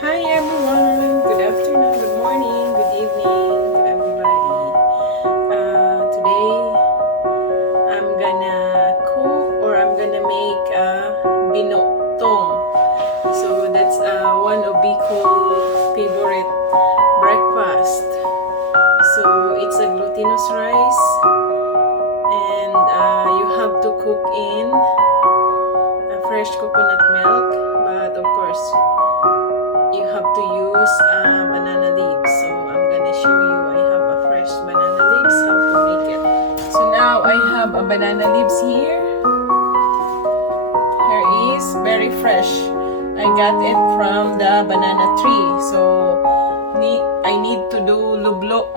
Hi everyone, good afternoon, good morning, good evening to everybody. Today I'm gonna cook or I'm gonna make Binu-tong. So that's one of Bicol's favorite breakfast. So it's a glutinous rice and you have to cook in fresh coconut milk, but of course you have to use banana leaves. So I'm gonna show you. I have a fresh banana leaves how to make it. So now I have a banana leaves here. Here is very fresh. I got it from the banana tree. So I need to do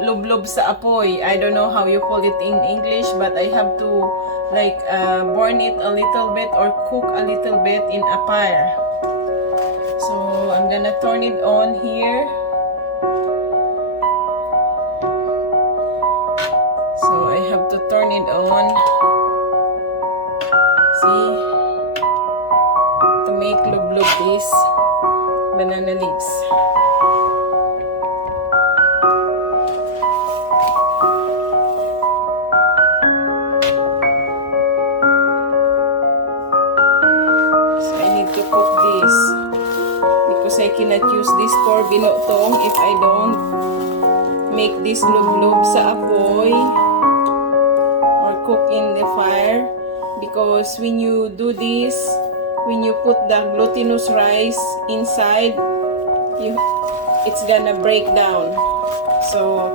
lublob sa apoy. I don't know how you call it in English, but I have to like burn it a little bit or cook a little bit in a fire. So I'm gonna turn it on here. So I have to turn it on. See? To make lub-lub these banana leaves. So I need to cook this. Because I cannot use this for Binu-tong if I don't make this lub-lub sa apoy or cook in the fire. Because when you do this, when you put the glutinous rice inside, it's gonna break down. So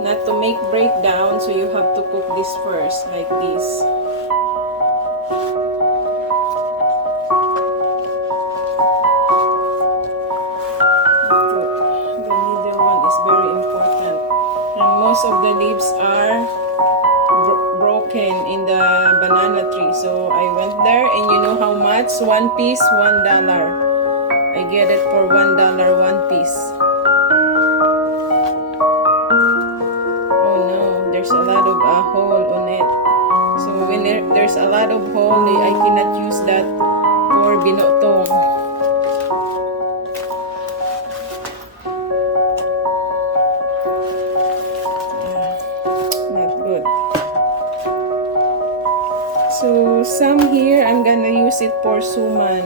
not to make breakdown, so you have to cook this first like this. Most of the leaves are broken in the banana tree. So I went there and you know how much? One piece, $1. I get it for $1, one piece. Oh no, there's a lot of hole on it. So when there's a lot of hole, I cannot use that for Binu-tong. So some here I'm gonna use it for Suman.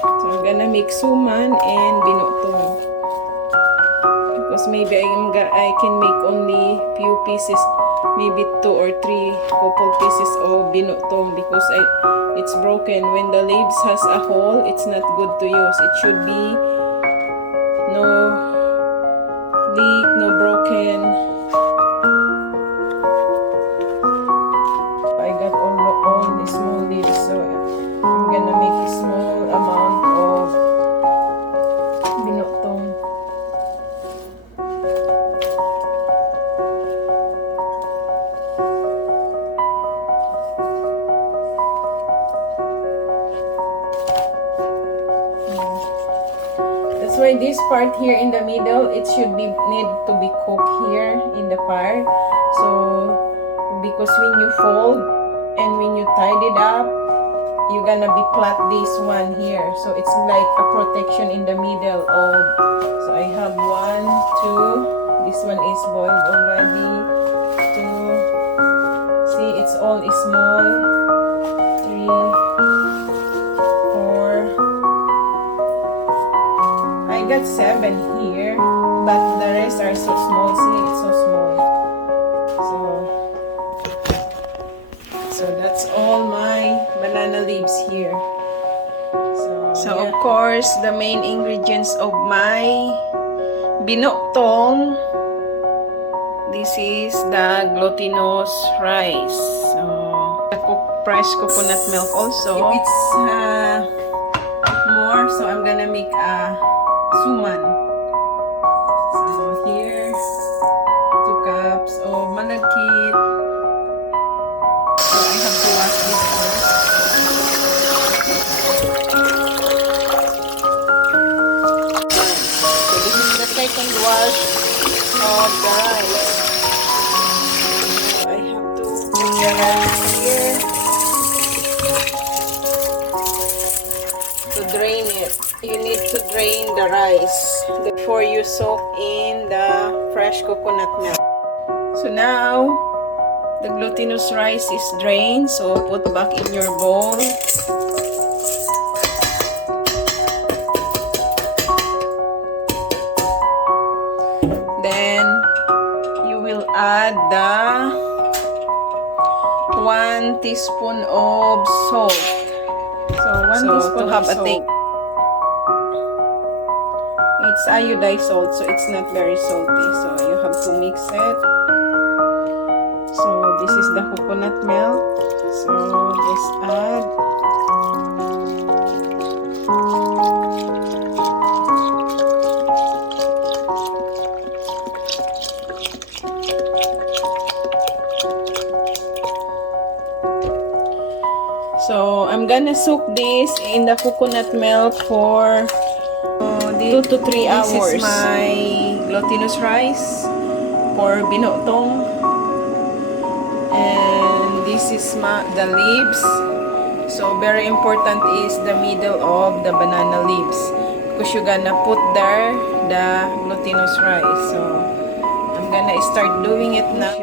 So I'm gonna make Suman and Binu-tong. Because maybe I can make only few pieces, maybe 2 or 3 couple pieces of Binu-tong because it's broken. When the leaves has a hole, it's not good to use. It should be no leak, no broken. I got all the small leaves, so I'm gonna make a small amount of Binu-tong. That's why this part here in the middle, it should need to be cooked here in the fire. So because when you fold and when you tied it up, you're gonna be flat this one here. So it's like a protection in the middle of. So I have 1, 2. This one is boiled already. 2. See, it's all small. 3, 4. I got 7 here, but the rest are so small. See, it's so small. So that's all my banana leaves here. So yeah. Of course, the main ingredients of my Binu-tong, this is the glutinous rice. So fresh coconut milk also. If it's more, so I'm gonna make a Suman. So here, 2 cups of malagkit. So I have to wash this first. So this is the second wash of the rice. So I have to put the rice here. to drain the rice before you soak in the fresh coconut milk. So now, the glutinous rice is drained, so put back in your bowl. Then, you will add the 1 teaspoon of salt. So, 1 teaspoon to have a taste. It's iodized salt, so it's not very salty. So, you have to mix it. So, this is the coconut milk. So, just add. So, I'm gonna soak this in the coconut milk for 2 to 3 hours. This is my glutinous rice for Binu-tong. And this is the leaves. So, very important is the middle of the banana leaves. Because you're gonna put there the glutinous rice. So, I'm gonna start doing it now.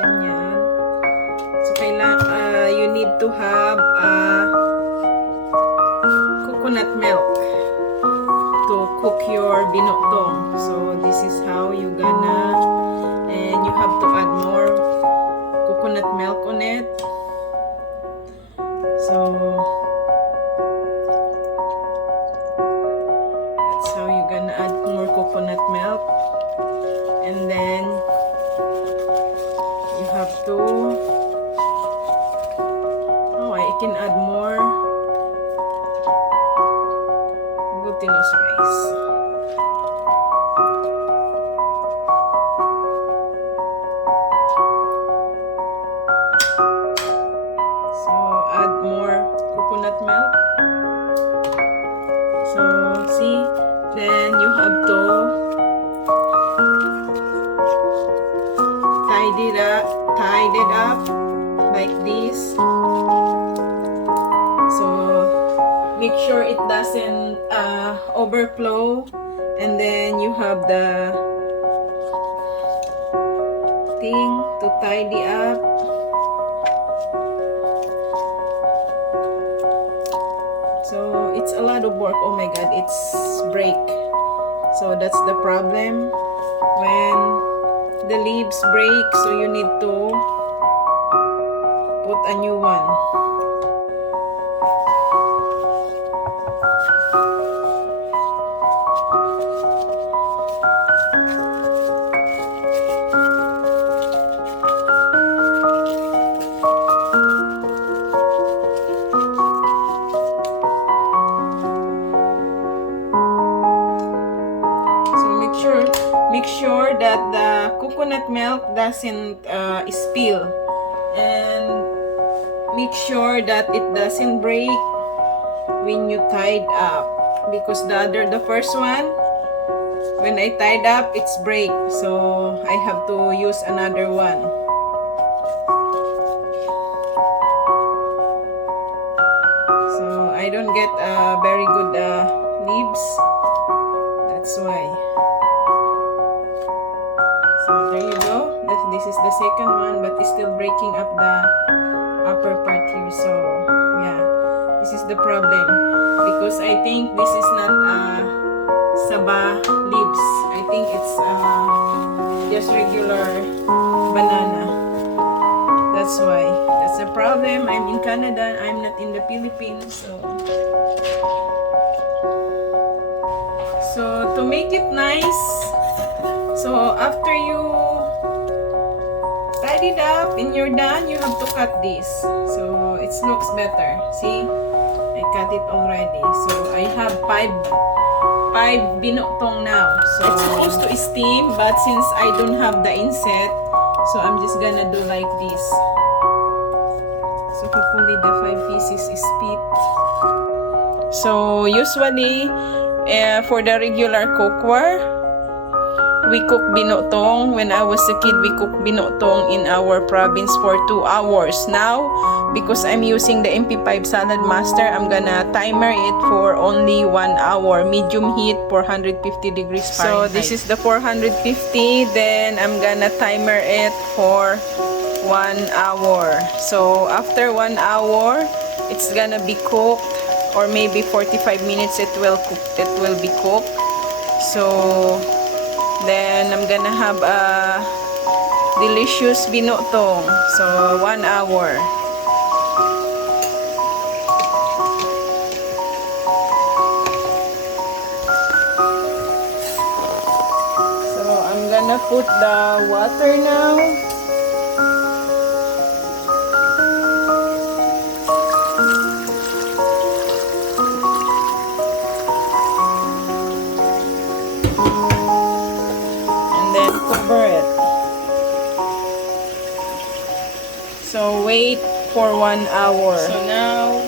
Ganyan. So, you need to have coconut milk to cook your Binu-tong. So, this is how you gonna, and you have to add more coconut milk on it. So, that's how you gonna add more coconut milk. And then, you have to, I can add more glutinous rice. So, add more coconut milk. So, see, then you have to tie it up like this. So, make sure it doesn't overflow, and then you have the thing to tidy up. So, it's a lot of work. Oh my god, it's break. So, that's the problem when the leaves break, so you need to put a new one. Make sure that the coconut milk doesn't spill, and make sure that it doesn't break when you tied up, because the first one, when I tied up, it's break, so I have to use another one. So I don't get very good leaves, that's why. So there you go. This is the second one, but it's still breaking up the upper part here. So yeah, this is the problem, because I think this is not saba leaves. I think it's just regular banana. That's why. That's the problem. I'm in Canada. I'm not in the Philippines. So to make it nice, so after you tied it up and you're done, you have to cut this. So it looks better. See? I cut it already. So I have five Binu-tong now. So it's supposed to steam, but since I don't have the inset, so I'm just gonna do like this. So hopefully the 5 pieces is fit. So usually for the regular cookware, we cook Binu-tong. When I was a kid, we cook Binu-tong in our province for 2 hours. Now, because I'm using the MP5 Salad Master, I'm gonna timer it for only 1 hour. Medium heat, 450 degrees Fahrenheit. So this is the 450. Then I'm gonna timer it for 1 hour. So after 1 hour, it's gonna be cooked, or maybe 45 minutes it will be cooked. So then I'm gonna have a delicious Binu-tong. So 1 hour. So I'm gonna put the water now. Cover it. So wait for 1 hour. So now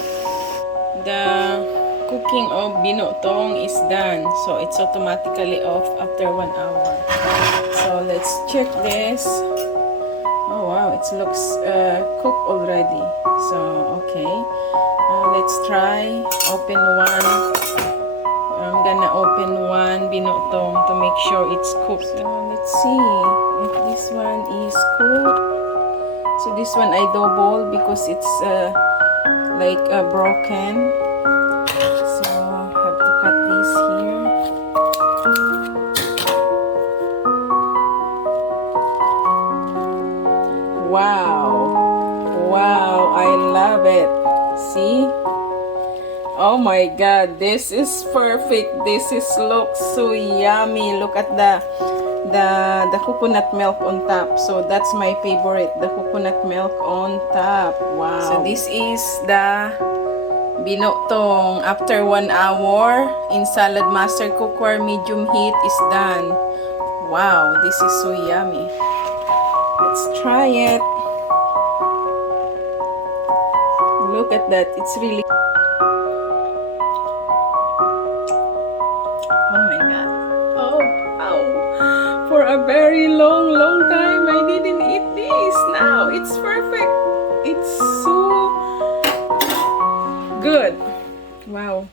the cooking of Binu-tong is done. So it's automatically off after 1 hour. So let's check this. Oh wow, it looks cooked already. So okay, let's try open one. I'm gonna open one Binu-tong to make sure it's cooked. So let's see if this one is cooked. So this one I double because it's like broken. So I have to cut this here. Wow, wow, I love it. See? Oh my god, this is perfect. This looks so yummy. Look at the coconut milk on top. So that's my favorite, the coconut milk on top. Wow. So this is the Binu-tong after 1 hour in Salad Master cookware, medium heat is done. Wow, this is so yummy. Let's try it. Look at that. It's really for a very long time I didn't eat this. Now it's perfect. It's so good. Wow.